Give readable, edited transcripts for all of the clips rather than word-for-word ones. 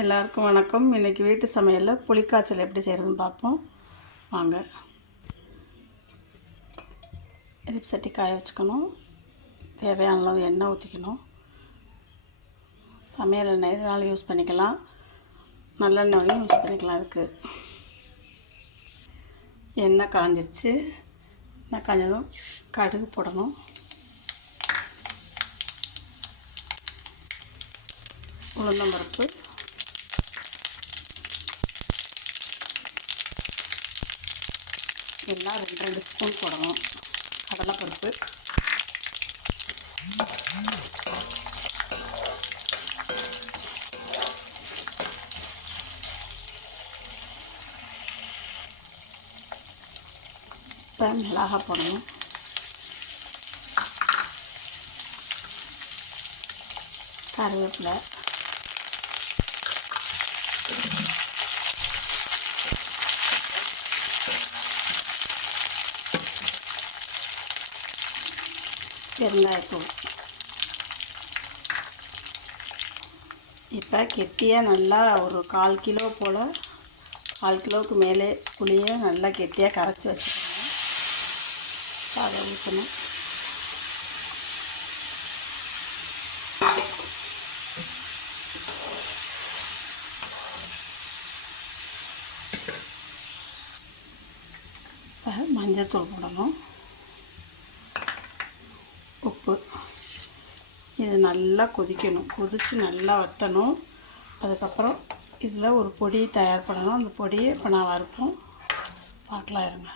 எல்லாருக்கும் வணக்கம். இன்றைக்கி வீட்டு சமையலில் புளிக்காய்ச்சல் எப்படி செய்கிறதுன்னு பார்ப்போம் வாங்க. எரிப்பு சட்டி காய வச்சுக்கணும். தேவையான அளவு எண்ணெய் ஊற்றிக்கணும். சமையல் எண்ணெய் எதுனாலும் யூஸ் பண்ணிக்கலாம், நல்லெண்ணெயும் யூஸ் பண்ணிக்கலாம். இருக்குது எண்ணெய் காஞ்சிருச்சு. எண்ணெய் காஞ்சதும் கடுகு போடணும். உளுந்தம்பருப்பு, எல்லாம் 2 ஸ்பூன் போடணும். கடலைப்பருப்பு, இப்போ மிளகாய் போடணும். கருவேப்பிலை, பெருங்காயத்தூள். இப்போ கெட்டியாக நல்லா ஒரு 1/4 கிலோ போல், 1/4 கிலோவுக்கு மேலே புளியை நல்லா கெட்டியாக கரைச்சி வச்சுக்கணும். அதை ஊற்றணும். மஞ்சத்தூள் போடணும். உப்பு. இது நல்லா கொதிக்கணும். கொதித்து நல்லா வற்றணும். அதுக்கப்புறம் இதில் ஒரு பொடி தயார் பண்ணணும். அந்த பொடியை இப்போ நான் வறுப்போம், பார்க்கலாம் இருங்க.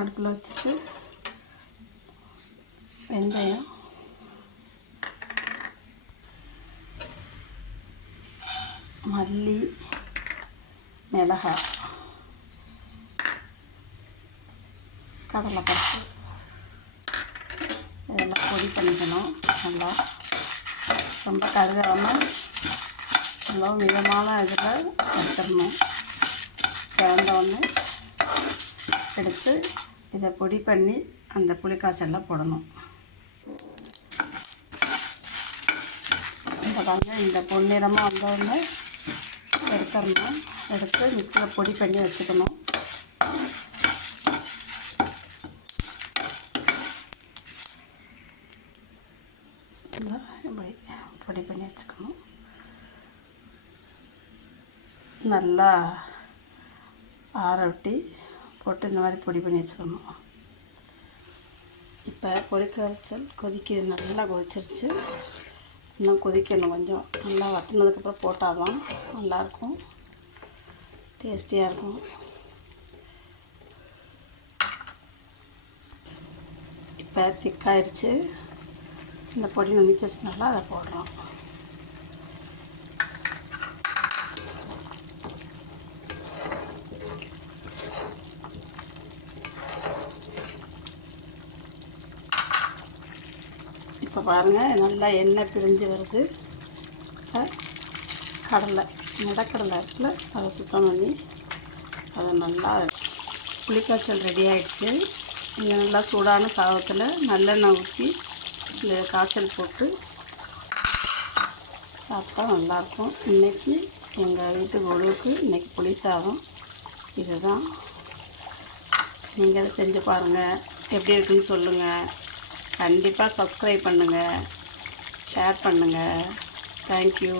அடுப்பில் வச்சுட்டு வெந்தயம், மல்லி, மிளகாய், கடலைப்பருப்பு இதெல்லாம் பொடி பண்ணிக்கணும். நல்லா ரொம்ப கருகாமல் நல்லா மிதமான இதில் வச்சிடணும். சேர்ந்தோடனே எடுத்து இதை பொடி பண்ணி அந்த புளிக்காய்ச்சலில் போடணும். இந்த பொன்னிறமாக வந்தோடனே எடுத்துடணும். எடுத்து மிக்சியில் பொடி பண்ணி வச்சுக்கணும். பொடி பண்ணி வச்சுக்கணும். நல்லா ஆற விட்டு போட்டு இந்த மாதிரி பொடி பண்ணி வச்சுக்கணும். இப்போ புளிக்காய்ச்சல் கொதிக்குது. நல்லா கொதிச்சிருச்சு. இன்னும் கொதிக்கணும். கொஞ்சம் நல்லா வற்றினதுக்கப்புறம் போட்டால் தான் நல்லாயிருக்கும், டேஸ்டியாக இருக்கும். இப்போ திக்காயிருச்சு. இந்த பொடி நுணுக்கி வச்சனால அதை போடுறோம். இப்போ பாருங்கள், நல்லா எண்ணெய் பிரிஞ்சு வருது. கடலை, நடக்கடலை இருக்குல்ல, அதை சுத்தம் பண்ணி அதை நல்லா புளிக்காய்ச்சல் ரெடி ஆகிடுச்சு. இங்கே நல்லா சூடான சாதத்தில் நல்லெண்ணெய் ஊற்றி இந்த காய்ச்சல் போட்டு சாப்பிட்டா நல்லாயிருக்கும். இன்றைக்கி எங்கள் வீட்டு கொழுவுக்கு இன்றைக்கி புளி சாதம் இதுதான். நீங்கள் அதை செஞ்சு பாருங்கள், எப்படி இருக்குன்னு சொல்லுங்கள். கண்டிப்பாக சப்ஸ்கிரைப் பண்ணுங்கள், ஷேர் பண்ணுங்கள். தேங்க்யூ.